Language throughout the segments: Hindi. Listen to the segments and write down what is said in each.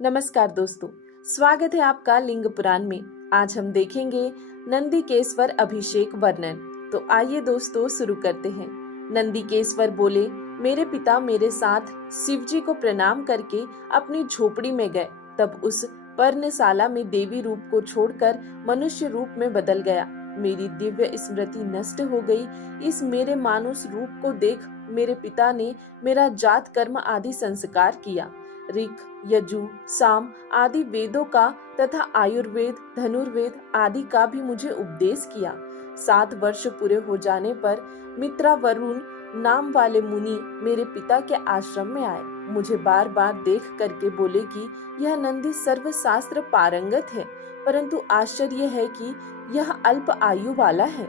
नमस्कार दोस्तों, स्वागत है आपका लिंग पुराण में। आज हम देखेंगे नंदीकेश्वर अभिषेक वर्णन। तो आइए दोस्तों शुरू करते हैं। नंदीकेश्वर बोले, मेरे पिता मेरे साथ शिव जी को प्रणाम करके अपनी झोपड़ी में गए। तब उस पर्णशाला में देवी रूप को छोड़कर मनुष्य रूप में बदल गया। मेरी दिव्य स्मृति नष्ट हो गई। इस मेरे मानुष रूप को देख मेरे पिता ने मेरा जात कर्म आदि संस्कार किया। ऋक, यजु, साम आदि वेदों का तथा आयुर्वेद, धनुर्वेद आदि का भी मुझे उपदेश किया। 7 वर्ष पूरे हो जाने पर मित्रा वरुण नाम वाले मुनि मेरे पिता के आश्रम में आए। मुझे बार बार देख करके बोले कि यह नंदी सर्वशास्त्र पारंगत है, परंतु आश्चर्य है कि यह अल्प आयु वाला है।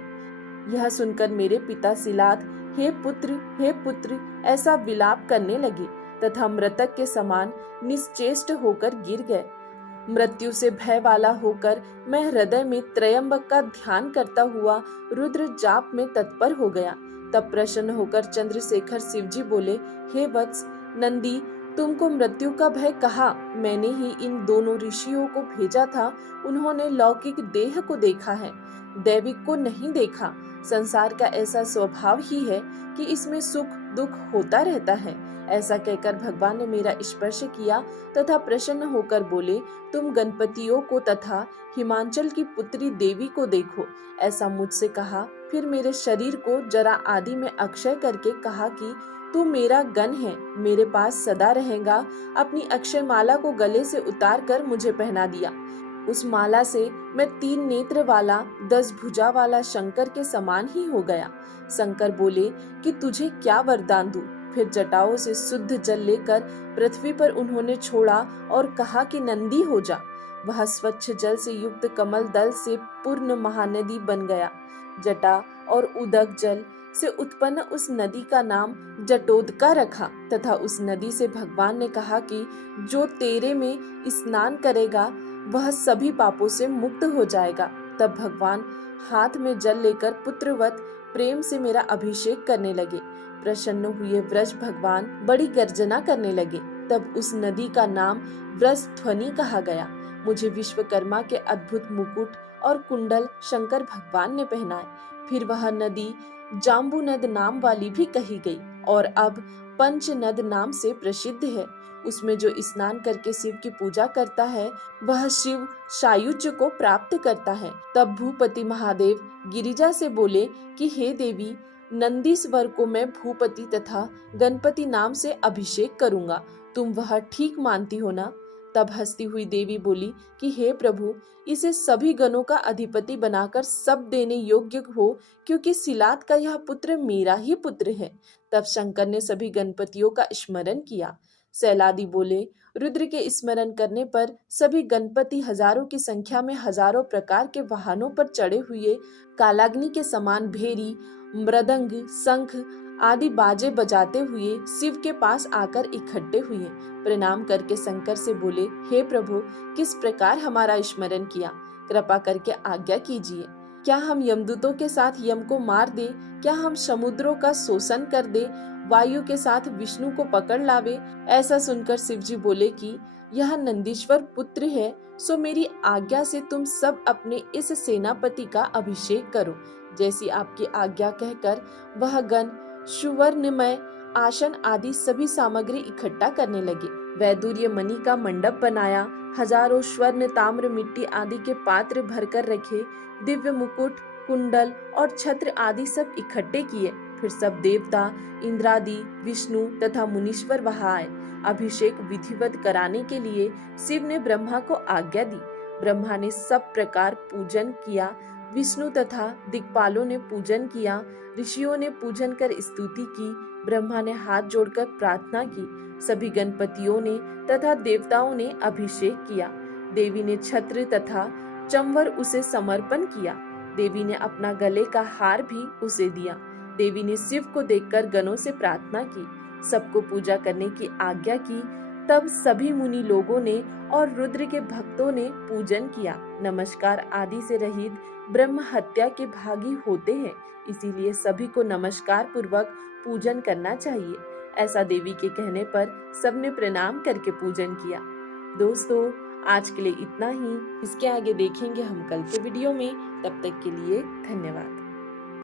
यह सुनकर मेरे पिता सिलात, हे पुत्र ऐसा विलाप करने लगे तथा मृतक के समान निश्चेष्ट होकर गिर गए। मृत्यु से भय वाला होकर मैं हृदय में त्रयंबक का ध्यान करता हुआ रुद्र जाप में तत्पर हो गया। तब प्रसन्न होकर चंद्रशेखर शिवजी बोले, हे वत्स नंदी, तुमको मृत्यु का भय कहा। मैंने ही इन दोनों ऋषियों को भेजा था। उन्होंने लौकिक देह को देखा है, दैविक को नहीं देखा। संसार का ऐसा स्वभाव ही है कि इसमें सुख दुख होता रहता है। ऐसा कहकर भगवान ने मेरा स्पर्श किया तथा प्रसन्न होकर बोले, तुम गणपतियों को तथा हिमांचल की पुत्री देवी को देखो। ऐसा मुझसे कहा। फिर मेरे शरीर को जरा आदि में अक्षय करके कहा कि तू मेरा गण है, मेरे पास सदा रहेगा। अपनी अक्षय माला को गले से उतार कर मुझे पहना दिया। उस माला से मैं 3 नेत्र वाला 10 भुजा वाला शंकर के समान ही हो गया। शंकर बोले कि तुझे क्या वरदान दूं। फिर जटाओं से शुद्ध जल लेकर पृथ्वी पर उन्होंने छोड़ा और कहा कि नंदी हो जा। वह स्वच्छ जल से युक्त कमल दल से पूर्ण महानदी बन गया। जटा और उदक जल से उत्पन्न उस नदी का नाम जटोदका रखा तथा उस नदी से भगवान ने कहा कि जो तेरे में स्नान करेगा वह सभी पापों से मुक्त हो जाएगा। तब भगवान हाथ में जल लेकर पुत्रवत प्रेम से मेरा अभिषेक करने लगे। प्रसन्न हुए व्रज भगवान बड़ी गर्जना करने लगे। तब उस नदी का नाम व्रजध्वनि कहा गया। मुझे विश्वकर्मा के अद्भुत मुकुट और कुंडल शंकर भगवान ने पहनाए। फिर वह नदी जाम्बू नद नाम वाली भी कही गई और अब पंच नद नाम से प्रसिद्ध है। उसमें जो स्नान करके शिव की पूजा करता है वह शिव सायुज्य को प्राप्त करता है। तब भूपति महादेव गिरिजा से बोले कि हे देवी, नंदीश्वर को मैं भूपति तथा गणपति नाम से अभिषेक करूंगा। तुम वह ठीक मानती हो ना? तब हंसती हुई देवी बोली कि हे प्रभु, इसे सभी गणों का अधिपति बनाकर सब देने योग्य हो, क्योंकि सिलात का यह पुत्र मेरा ही पुत्र है। तब शंकर ने सभी गणपतियों का स्मरण किया। सैलादी बोले, रुद्र के स्मरण करने पर सभी गणपति हजारों की संख्या में हजारों प्रकार के वाहनों पर चढ़े हुए कालाग्नि के समान भेरी, मृदंग, शंख आदि बाजे बजाते हुए शिव के पास आकर इकट्ठे हुए। प्रणाम करके शंकर से बोले, हे प्रभु, किस प्रकार हमारा स्मरण किया, कृपा करके आज्ञा कीजिए। क्या हम यमदूतों के साथ यम को मार दे? क्या हम समुद्रों का शोषण कर दे? वायु के साथ विष्णु को पकड़ लावे? ऐसा सुनकर शिवजी बोले कि यह नंदीश्वर पुत्र है, सो मेरी आज्ञा से तुम सब अपने इस सेनापति का अभिषेक करो। जैसी आपकी आज्ञा कहकर वह गण सुवर्णमय आसन आदि सभी सामग्री इकट्ठा करने लगे। वैदुर्य मणि का मंडप बनाया, हजारों स्वर्ण, ताम्र, मिट्टी आदि के पात्र भरकर रखे, दिव्य मुकुट, कुंडल और छत्र आदि सब इकट्ठे किए। फिर सब देवता, इंद्रादि, विष्णु तथा मुनीश्वर वहां आए। अभिषेक विधिवत कराने के लिए शिव ने ब्रह्मा को आज्ञा दी। ब्रह्मा ने सब प्रकार पूजन किया। विष्णु तथा दिक्पालों ने पूजन किया। ऋषियों ने पूजन कर स्तुति की। ब्रह्मा ने हाथ जोड़कर प्रार्थना की। सभी गणपतियों ने तथा देवताओं ने अभिषेक किया। देवी ने छत्र तथा चंवर उसे समर्पण किया। देवी ने अपना गले का हार भी उसे दिया। देवी ने शिव को देखकर गणों से प्रार्थना की, सबको पूजा करने की आज्ञा की। तब सभी मुनि लोगों ने और रुद्र के भक्तों ने पूजन किया। नमस्कार आदि से रहित ब्रह्म हत्या के भागी होते हैं, इसीलिए सभी को नमस्कार पूर्वक पूजन करना चाहिए। ऐसा देवी के कहने पर सबने प्रणाम करके पूजन किया। दोस्तों आज के लिए इतना ही। इसके आगे देखेंगे हम कल के वीडियो में। तब तक के लिए धन्यवाद।